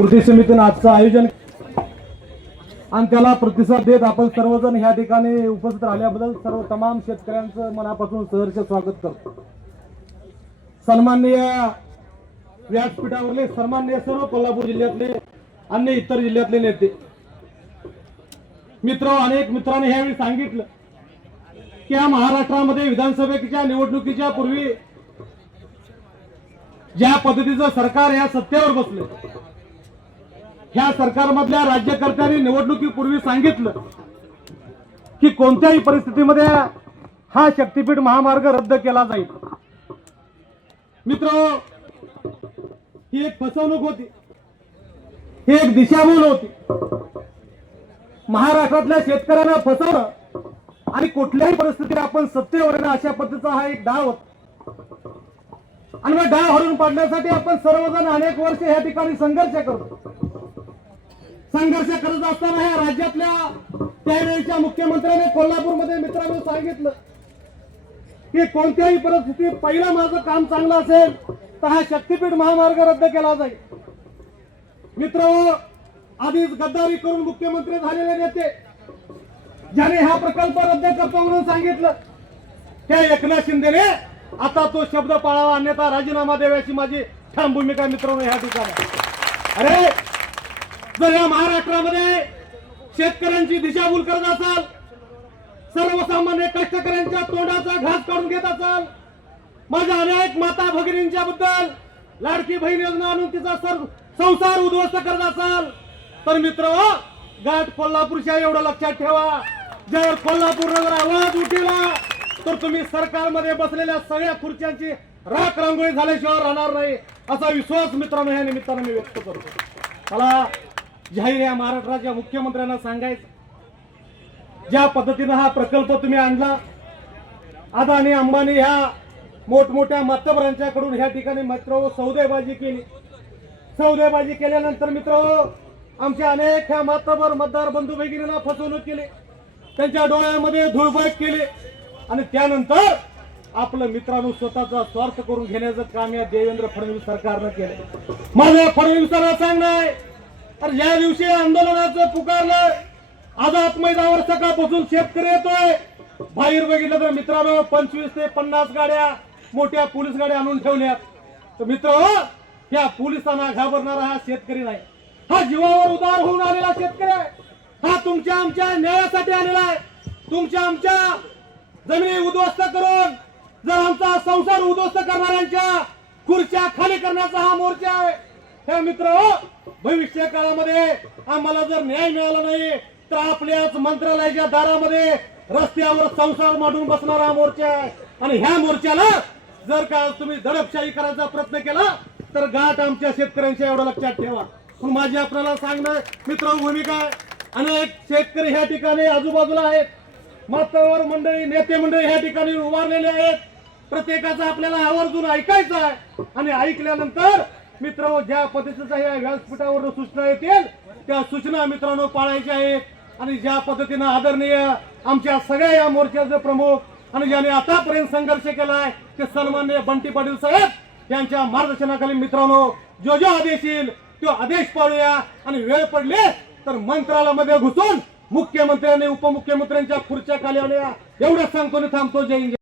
कृती समितीने आजचं आयोजन आणि त्याला प्रतिसाद देत आपण सर्वजण ह्या ठिकाणी उपस्थित राहिल्याबद्दल सर्व तमाम शेतकऱ्यांचं मनापासून सहर्ष स्वागत करतो। सन्माननीय व्यासपीठावरले सन्माननीय सर्व कोल्हापूर जिल्ह्यातले अन्य इतर जिल्ह्यातले नेते मित्र, अनेक मित्रांनी यावेळी सांगितलं की या महाराष्ट्रामध्ये विधानसभेच्या निवडणुकीच्या पूर्वी ज्या पद्धतीचं सरकार या सत्तेवर बसले, ह्या सरकारमधल्या राज्यकर्त्यांनी निवडणुकीपूर्वी सांगितलं की कोणत्याही परिस्थितीमध्ये हा शक्तीपीठ महामार्ग रद्द केला जाईल। मित्र, ही एक फसवणूक होती, ही एक दिशाभूल होती। महाराष्ट्रातल्या शेतकऱ्यांना फसवणं आणि कुठल्याही परिस्थितीत आपण सत्तेवर येणं अशा पद्धतीचा हा एक डाव होता आणि मग डाव हरून पाडण्यासाठी आपण सर्वजण अनेक वर्ष या ठिकाणी संघर्ष करतो। संघर्ष करत असताना या राज्यातल्या त्यावेळेच्या मुख्यमंत्र्यांनी कोल्हापूरमध्ये मित्रांनो सांगितलं की कोणत्याही परिस्थितीत पहिलं माझं काम चांगलं असेल तर हा शक्तीपीठ महामार्ग रद्द केला जाईल। मित्र, आधीच गद्दारी करून मुख्यमंत्री झालेले नेते ज्याने हा प्रकल्प रद्द करतो म्हणून सांगितलं, त्या एकनाथ शिंदेने आता तो शब्द पाळावा अन्यथा राजीनामा द्याव्याची माझी ठाम भूमिका मित्रांनो या ठिकाणी। अरे, जर या महाराष्ट्रामध्ये शेतकऱ्यांची दिशाभूल करत असाल, सर्वसामान्य कष्टकऱ्यांच्या तोंडाचा घास काढून घेत असाल, माझ्या अनेक माता भगिनींच्या बद्दल लाडकी बहीण योजना आणून तिचा संसार उद्ध्वस्त करत असाल तर मित्र, गाठ कोल्हापूरच्या एवढं लक्षात ठेवा, जर कोल्हापूर नगर आवाज उठिला तर तुम्ही सरकारमध्ये बसलेल्या सगळ्या खुर्च्यांची राख रांगोळी झाल्याशिवाय राहणार नाही असा विश्वास मित्रांनो या निमित्तानं मी व्यक्त करतो। मला जाहीर या महाराष्ट्राच्या मुख्यमंत्र्यांना सांगायचं, ज्या पद्धतीनं हा प्रकल्प तुम्ही आणला, अदानी अंबानी ह्या मोठमोठ्या मातब्बरांच्याकडून ह्या ठिकाणी मित्र सौदेबाजी केली। सौदेबाजी केल्यानंतर मित्र आमच्या अनेक ह्या मातब्बर मतदार बंधू भगिनींना फसवणूक केली, त्यांच्या डोळ्यामध्ये धुळफळ केले आणि त्यानंतर आपलं मित्रांनो स्वतःचा स्वार्थ करून घेण्याचं काम या देवेंद्र फडणवीस सरकारनं केलं। माझ्या फडणवीसांना सांगणार, अरे ज्या दिवशी आंदोलनाचं पुकारलं, आझाद मैदानावर सकाळपासून शेतकरी येतोय, बाहेर बघितलं तर मित्रांनो 25 ते 50 गाड्या मोठ्या पोलीस गाड्या आणून ठेवल्या। तर मित्र, या पोलिसांना घाबरणारा हा शेतकरी नाही, हा जीवावर उदार होऊन आलेला शेतकरी आहे। हा तुमच्या आमच्या न्यायासाठी आलेला आहे। तुमच्या आमच्या जमिनी उद्ध्वस्त करून जर आमचा संसार उद्ध्वस्त करणाऱ्यांच्या खुर्च्या खाली करण्याचा हा मोर्चा आहे। हे मित्र, भविष्य काळामध्ये आम्हाला जर न्याय मिळाला नाही तर आपल्याच मंत्रालयाच्या दारामध्ये रस्त्यावर संसार मांडून बसणारा मोर्चा आहे आणि ह्या मोर्चाला जर का तुम्ही दडपशाही करायचा प्रयत्न केला तर गाठ आमच्या शेतकऱ्यांच्या एवढं लक्षात ठेवा। पण माझी आपल्याला सांगणं मित्र भूमिका आहे, अनेक शेतकरी ह्या ठिकाणी आजूबाजूला आहेत, मातब्बर मंडळी नेते मंडळी ह्या ठिकाणी उभारलेले आहेत, प्रत्येकाचं आपल्याला आवर्जून ऐकायचं आहे आणि ऐकल्यानंतर मित्र ज्या पद्धतीच्या या व्यासपीठावर सूचना येतील त्या सूचना मित्रांनो पाळायच्या आहेत आणि ज्या पद्धतीनं आदरणीय आमच्या सगळ्या या मोर्चाचे प्रमुख आणि ज्याने आतापर्यंत संघर्ष केलाय ते सन्माननीय बंटी पाटील साहेब यांच्या मार्गदर्शनाखाली मित्रांनो जो जो आदेश येईल तो आदेश पाळूया आणि वेळ पडले तर मंत्रालयामध्ये घुसून मुख्यमंत्र्यांनी उपमुख्यमंत्र्यांच्या खुर्च्या खाली आल्या। एवढंच सांगतो आणि थांबतो। जय हिंद।